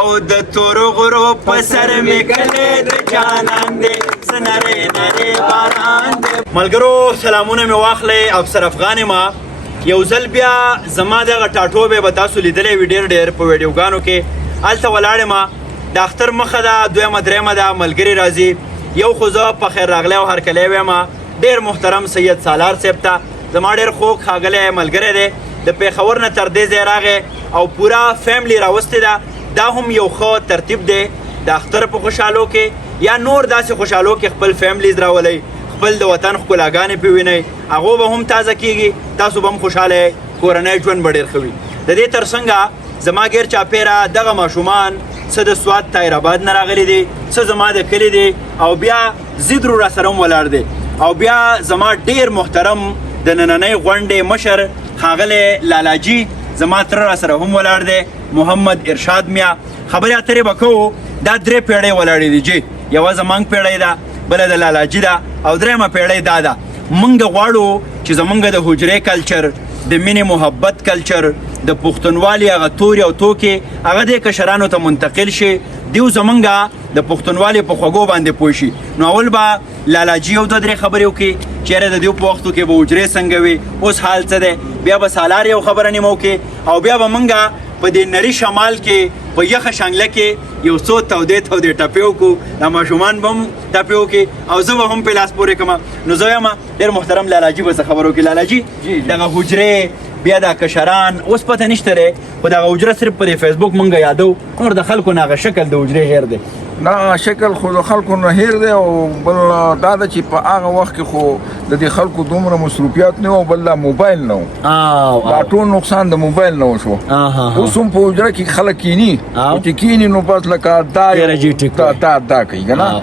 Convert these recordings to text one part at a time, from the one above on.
او د تورو غرو په سر مې کلی د جانان دی سنرې نرې باران دی. ملګرو سلامونه مې واخلئ. افسر افغان ما یو ځل بیا زما دغه ټاټوبې به تاسو لیدلی وي ډېر په ویډیوګانو کې. هلته ولاړې ما د اختر مخه ده، دویمه درېیمه ده، ملګري راځي. یو خو زه په خیر راغلی او هرکلی ویم ډېر محترم سید سالار صاحب ته، زما ډېر خوږ ښاغلی ملګری دی، د پېښور نه تر دې ځای راغی او پوره فیملی راوستې ده. دا هم یو ښه ترتیب دی د اختر په خوشحالو کې یا نور داسې خوشحالو کې خپل فیملیز راولئ، خپل د وطن ښکلاګانې پې وینئ، هغو به هم تازه کیږي، تاسو به هم خوشحاله یئ، کورنی ژوند به ډېر ښه وي. د دې تر څنګه زما غیر چاپیره دغه ماشومان څه د سوات طاهر آباد نه راغلي دي، څه زما د کلي دي او بیا ضد را سره هم ولاړ دی. او بیا زما ډېر محترم د نننۍ غونډې مشر ښاغلی لالاجي زما تره را سره هم ولاړ دی، محمد ارشاد میا. خبرې اترې به کوو. دا درې پیړۍ ولاړې دي جی، یوه زمونږ پیړۍ ده، بله د لالاجي ده او درېیمه پیړۍ دا ده. موږ غواړو چې زمونږ د حجرې کلچر، د مینې محبت کلچر، د پښتونوالي هغه تورې او توکې هغه دې کشرانو ته منتقل شي، دیو زمونږ د پښتونوالي په خوږو باندې پوه شي. نو اول به لالاجي یو دوه درې خبرې وکړي چېرې د دیو په وختو کې به حجرې څنګه وي، اوس حال څه دی، بیا به سالار یو خبره نیمه وکړي او بیا به موږ په دې نري شمال کې په یخه شانګله کې یو څو تودې ټپې وکړو، دا ماشومان به هم ټپې وکړي او زه به هم پې لاس پورې کړم. نو زه وایم ډېر محترم لالاجي به څه خبر وکړي. لالاجي دغه حجرې بیا دا کشران اوس پته نشته دی، خو دغه حجره صرف په دې فیسبوک موږ یادو، نور د خلکو نه هغه شکل د حجرې هیر دی. نه شکل خو د خلکو نه هیر دی او بل دا ده چې په هغه وخت کې خو د دې خلکو دومره مصروفیات نه و، بل دا موبایل نه و، دا ټول نقصان د موبایل نه وشو. اوس هم په حجره کې خلک کیني او چې کیني نو بس لکه دا کوي که نه،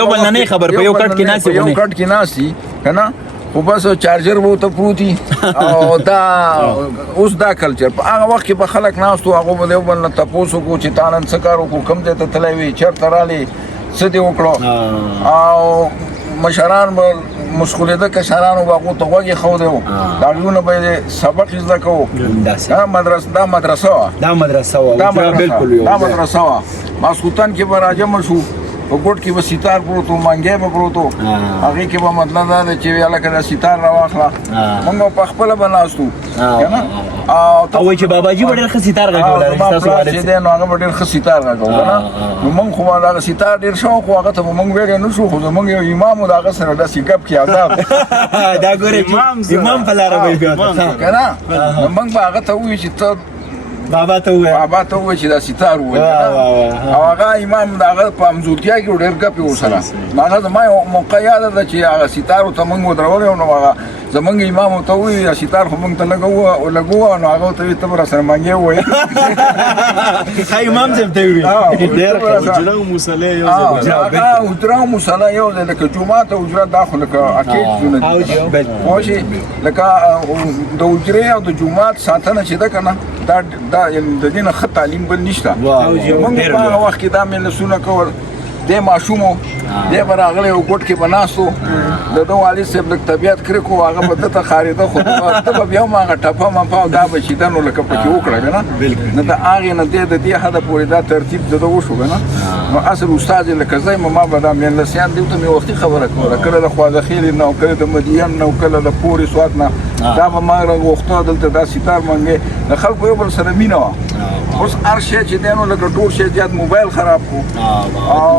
یو بل نه نه خبر په یو کټ کې ناستي، په یو کټ کې ناستي که نه، خو بس چارجر به ورته پروت وي او دا اوس دا کلچر. په هغه وخت کې به خلک ناست وو، هغو به د یو بل نه تپوس وکړو چې تا نن څه کار وکړو، کوم ځای ته تللی وې، چېرته رالې، څه دې وکړو، او مشران به مشغولېده، کشرانو به هغو ته غوږ ایښودی وو، د هغوی نه به یې سبق زده کوو. دا مدرسه وه، ماسخوتن کې به راجمع شو، په ګوټ کې به ستار پروت و، منګی به پروت و، هغې کې به مطلب دا دی چې هلکه دا ستار راواخله، مونږ به په خپله به ناست وو که نه. او وایي چې باباجي به ډېر ښه ستار غږول، زما پلار چې دی نو هغه به ډېر ښه ستار غږول که نه. نو مونږ خو به دغه ستار ډېر شوق و، هغه ته به مونږ ویلی نه شو، خو زمونږ یو امام و د هغه سره داسې ګپ کې عذاب دا ګورې امام په لاره به یې بیا که نه. نو مونږ به هغه ته ووایو چې ته بابا ته ووایي چې دا ستار ووایي او هغه امام د هغه په همزولتیا کې ډېر ګپ یې ورسره. نو هغه زما یو موقع یاده ده چې هغه ستارو ته مونږ ودرولی نو هغه زمونږ امام ورته ووایي دا ستار خو مونږ ته لګوه، نو هغه ورته وایي ته به راسره منګی ووایي. امام صاحب ته یې ووایي حجره او مصلی یو ځای، هغه حجره او مصلی یو ځای، لکه جومات او حجره دا خو لکه اکیج ځونه دي پوه شې، لکه د حجرې او د جومات ساتنه چې ده که نه، دا د دې نه ښه تعلیم بل نشته. مونږ په هغه وخت کې دا مجلسونه کول، دی ماشوم و، دی به راغلی و ګوټ کې به ناست و، د ده والد صاحب لږ طبیعت کرک و، هغه به ده ته ښارېده، خو ته به بیا هم هغه ټپه مپه او دا به چېده نو لکه پکې وکړه که نه. نو د هغې نه دی د دې حده پورې دا ترتیب د ده وشو که نه. نو اصل استاد یې لکه زه یم، ما به دا مجلسیان دې ته مې وختي خبره کوله، کله د خوازخیلې نه او کله د مدین نه او کله د پورې سوات نه، دا به ما غوښته دلته دا ستار منګې، د خلکو یو بل سره مینه وه. اوس هر شی چې دی نو لکه ټول شی زیات موبایل خراب کړو،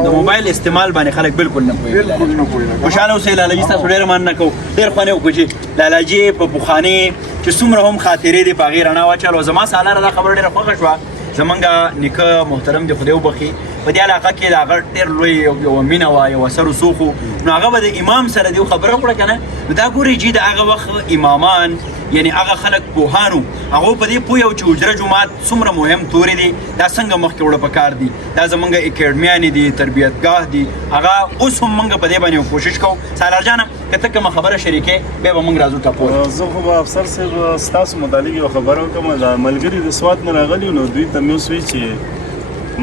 د موبایل استعمال باندې خلک بالکل نه پوهېږي. خوشحاله اوسئ. لالاجي ستاسو ډېره مننه کوو، ډېر خوند یې وکړو چې لالاجي په پخواني چې څومره هم خاطرې دي په هغې رڼا واچوله. زما سالاره دا خبره ډېره خوښه شوه، زمونږ نیکه محترم دی خدای وبخي، په دې علاقه کې د هغه ډېر لوی یوه مینه وه، یو سر و سوخ و، نو هغه به د امام سره دې خبره وکړه که نه. نو دا ګورې چې د هغه وخت امامان یعنی هغه خلک پوهانو هغو په دې پوه یو چې حجره جومات څومره مهم تورې دي، دا څنګه مخکې وړه پکار دي، دا زمونږ اکیډمیانې دي، تربیتګاه دي، هغه اوس هم موږ په دې باندې کوشش کوو. سالار جانه که ته کومه خبره شریکې بیا به موږ راځو ټپول. زه خو به افسر صاحب ستاسو متعلق یو خبره وکړم، دا ملګري د سوات نه راغلي نو دوی ته مې اوس وایي چې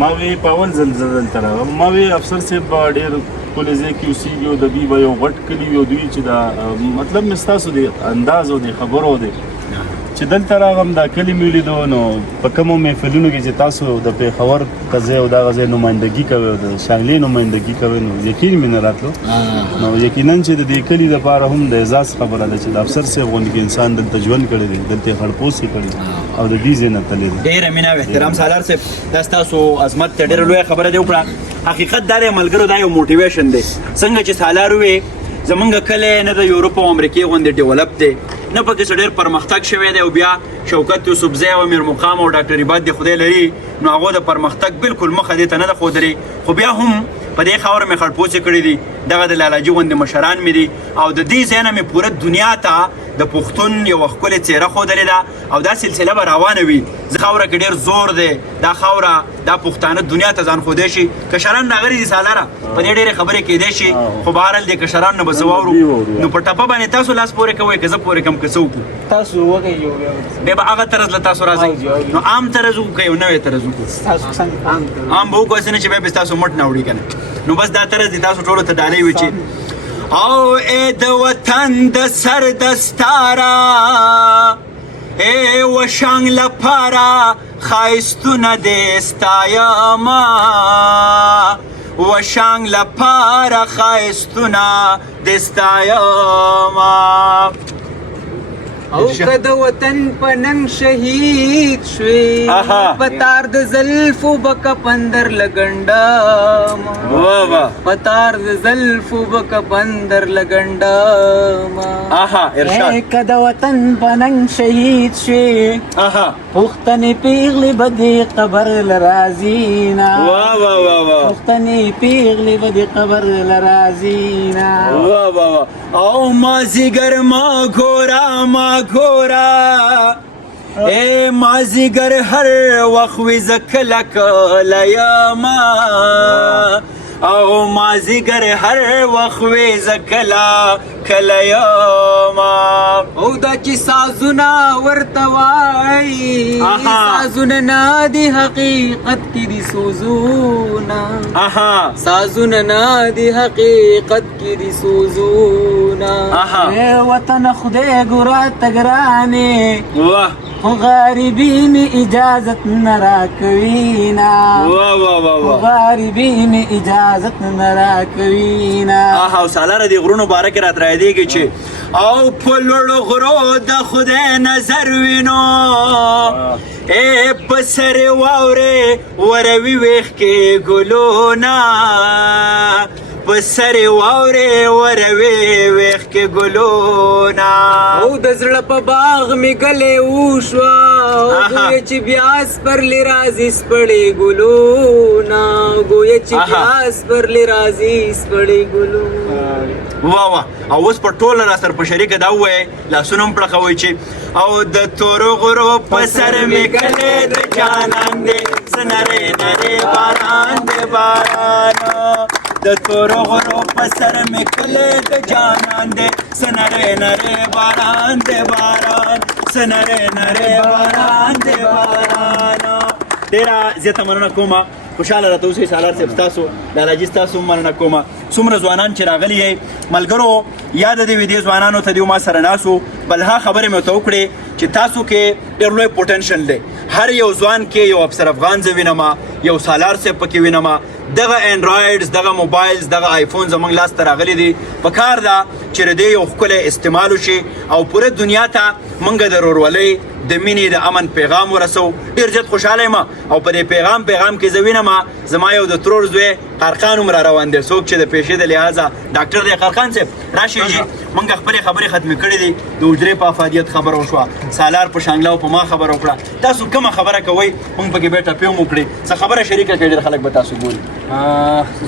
ما وی په اول ځل دلته راغلم، ما وی افسر صاحب ډېر ښکلې ځای کې اوسېږي او د دوی به یو غټ کلي وي او دوی چې دا مطلب مې ستاسو د انداز او د خبرو دی چې دلته راغم دا کلي مې ولیدو نو په کومو محفلونو کې چې تاسو د پېښور د ځای او دغه ځای نمایندګي کوئ او د شانګلې نمایندګي کوئ نو یقین مې نه راتلو نو یقینا چې د دې کلي دپاره هم د اعزاز خبره ده چې د افسر صاحب غوندې کې انسان دلته ژوند کړی دی دلته یې خړپوسې کړي او د دې ځای نه تللی دی ډېره مینه او احترام سالار صاحب دا ستاسو عظمت ته ډېره لویه خبره دې وکړه حقیقت دا دی ملګرو دا یو موټیویشن دی څنګه چې سالار ووې زمونږ کلی نه د یورپ او امریکې غوندې ډیولپ دی نه پکې څه ډېر پرمختګ شوی دی او بیا شوکت یوسفزی او امیر مقام او ډاکټر عباد دې خدای لري نو هغو د پرمختګ بالکل مخه دې ته نه ده ښودلې خو بیا هم په دې خاوره مې خړپوسې کړي دي دغه د لالاجي غوندې مشران مې دي او د دې ځای نه مې پوره دنیا ته د پښتون یوه ښکلې څېره ښودلې ده او دا سلسله به روانه وي زه خاوره کې ډېر زور دی دا خاوره دا پښتانه دنیا ته ځان ښودی شي کشران راغلي دي سالاره په دې ډېرې خبرې کیدی شي خو بهرحال دې کشران نه به څه واورو نو په ټپه باندې تاسو لاس پورې کوئ که زه پورې کړم که څه وکړو تاسو وګورئ بیا به هغه طرز له تاسو راځئ نو عام طرز وکړو که یو نوی طرز وکړو تاسو څنګه عام به وکړو هسې نه چې بیا به ستاسو مټ نه وړي که نه نو بس دا طرز دې تاسو ټولو ته ډالۍ وي چې او ای د وطن د سر دستاره ای وشنګ لپاره ښایستونه دې ستایمه وشنګ لپاره ښایستونه دې ستایمه او که د وطن په ننګ شهید شوې په تار د زلفو به کفندر لګنډم په تار د زلفو به کفندر لګنډم که د وطن په ننګ شهید شوې پښتنې پیغلې به دې قبر له راځي نه پښتنې پیغلې به دې قبر له راځي نه او مازیګر ما ګوره ما ګوره ای مازیګر هر وخت وي زه کله کله یمه او مازیګر هر وخت وي زه کله کله یمه او دا چې سازونه ورته وایي سازونه نه دي حقیقت کې دي سوزونه سازونه نه دي حقیقت کې دي سوزونه ای وطن خدای ګوره ته ګرانې خو غریبي مې اجازت نه راکوي نه غریبي مې اجازت نه راکوي نه او سالاره دې غرونو باره کې راته رایادېږي چې او په لوړو غرو د خدای نظر وینو ای په سرې واورې وروي ویښ کې ګلونه په سرې واورې وروي ویښ کې ګلونه او د زړه په باغ مې ګلې وشوه ګویا چې بیا سپرلې راځي سپړې ګلونه ګویا چې بیا سپرلې راځي سپړې ګلونه واه واه او اوس په ټوله را سره په شریکه دا ووایئ لاسونه هم پړقوئ چې او د تورو غرو په سر مې ګلې د جانان دی څه نری نری باران دی باران د تورو غرو په سر مې ګلې د جانان دی څه نری نری باران دی باران څه نری نری باران دی باران ډېره زیاته مننه کومه خوشحاله راته اوسئ سالار صاحب ستاسو لالاجي ستاسو هم مننه کومه څومره ځوانان چې راغلي یې ملګرو یاد دې وي دې ځوانانو ته دې ما سره ناست وو بل ها خبرې مې ورته وکړې چې تاسو کې ډېر لوی پوټنشل دی هر یو ځوان کې یو افسر افغان زه وینم یو سالار صاحب پکې وینم دغه انډرایډز دغه موبایلز دغه آیفون زموږ لاس ته راغلي دي پکار ده چې د دې یو ښکلی استعمال وشي او پوره دنیا ته موږ د ورورولۍ د مینې د امن پیغام ورسو ډېر زیات خوشحاله یم او په دې پیغام کې زه وینم زما یو د ترور زوی قرقان هم را روان دی څوک چې د پیشې د لحاظه ډاکټر دی قرقان صاحب راشئ جي موږ خپلې خبرې ختمې کړې دي د حجرې په افادیت خبره وشوه سالار په شانګله او په ما خبره وکړه تاسو کومه خبره کوئ موږ پکې بیا ټپې هم وکړې څه خبره شریکه کړې ډېر خلک به تاسو ګوري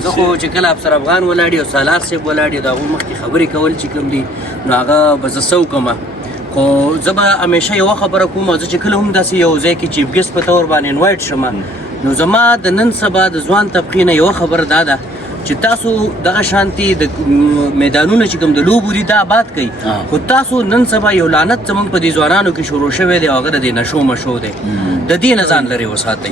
زه خو چې کله افسر افغان ولاړ او سالار صاحب ولاړ د هغو مخکې خبرې کول چې کوم دي نو هغه به زه څه وکړم خو زه به همیشه یوه خبره کوم زه چې کله هم داسې یو ځای کې چیف ګیسټ په طور باندې انوایټ شم نو زما د نن سبا د ځوان طبقې نه یوه خبره دا ده چې تاسو دغه شانتي د میدانونه چې کوم د لوبو دي دا آباد کړئ خو تاسو نن سبا یو لعنت زموږ په دې ځوانانو کې شروع شوی دی او هغه د نشو مشو دی د دې نه ځان لرې وساتئ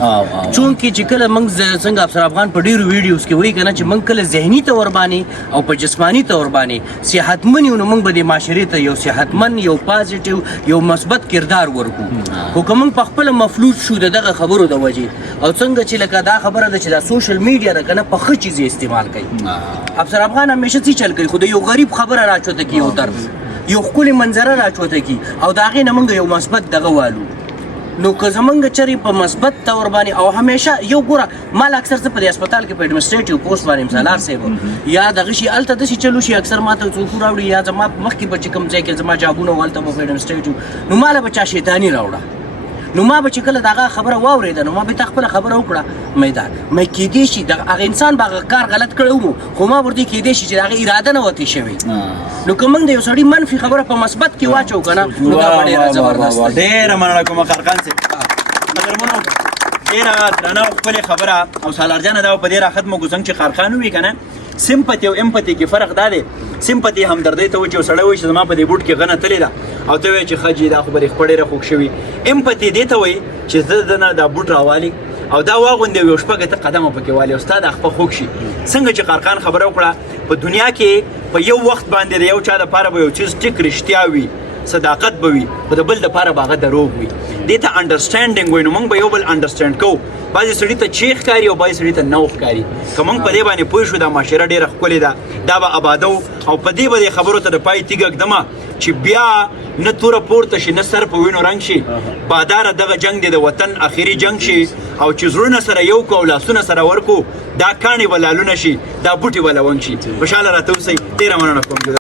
چونکې چې کله موږ څنګه افسر افغان په ډېرو ویډیوز کې وایي که نه چې موږ کله ذهني طور باندې او په جسماني طور باندې صحتمن یو نو موږ به دې معاشرې ته یو صحتمن یو پازیټیو یو مثبت کردار ورکو خو که موږ په خپله مفلوج شو د دغه خبرو د وجې او څنګه چې لکه دا خبره ده چې دا سوشل میډیا ده که نه په ښه چیز استعمال کوي افسر افغان همیشه څه چل کوي خو د یو غریب خبره راچوته کي یو درد یو ښکلې منظره راچوته کي او د هغې نه موږ یو مثبت دغه والو نو که زمونږ چرې په مثبت طور باندې او همیشه یو ګوره مال اکثر څه په دې هسپتال کې په اډمنسټریټیو پوسټ باندې سالار صاحب یا دغه شي هلته داسې چلو شي اکثر ما ته څوک راوړي یا زما مخکې به چې کوم ځای کې زما جابونه و هلته به په اډمنسټریټیو نو ماله به چا شیطاني راوړه نو ما به چې کله د هغه خبره واورېده نو ما به تا خپله خبره وکړه میدان مې کیدای شي هغه انسان به هغه کار غلط کړی و خو ما ورته کیدای شي چې د هغې اراده نه وتې شوې نو که موږ د یو سړي منفي خبره په مثبت کې واچو که نه نو دا به ډېره زبردست ده ډېره مننه کوم خرقان صاحب مګرمنو ډېره درنه او ښکلې خبره او سالار جانه دا په دې راختمه کو څنګه چې خرقان ووي که نه سمپتي او امپتي کې فرق دا دی سمپتي همدردۍ ته وایي چې یو سړی وایي چې زما په دې بوټ کې غنه تلې ده او ته وایې چې ښه جي دا خو به دې خپه ډېره خوږ شوي امپتي دې ته وایي چې زه د نه دا بوټ راوالي او دا واغوندې او یو شپږ ته قدمه پکې والي او ستا دا خپه خوږ شي څنګه چې خرقان خبره وکړه په دنیا کې په یو وخت باندې د یو چا دپاره به یو چیز ټیک رښتیا وي صداقت به وي خو د بل دپاره به هغه دروغ وي دې ته انډرسټینډینګ وایي نو موږ به یو بل انډرسټینډ کوو بعضې سړي ته چې ښکاري او بعضې سړي ته نه ښکاري که موږ په دې باندې پوه شو دا معاشره ډېره ښکلې ده دا به آبادو او په دې به دې خبرو ته د پای تیږه ږدمه چې بیا نه توره پورته شي نه سر په وینو رنګ شي باداره دغه جنګ دی د وطن اخري جنګ شي او چې زړونه سره یو کو او لاسونه سره ورکو دا کاڼې به لالونه شي دا بوټي به لونګ شي خوشحاله راته اوسئ ډېره مننه کوم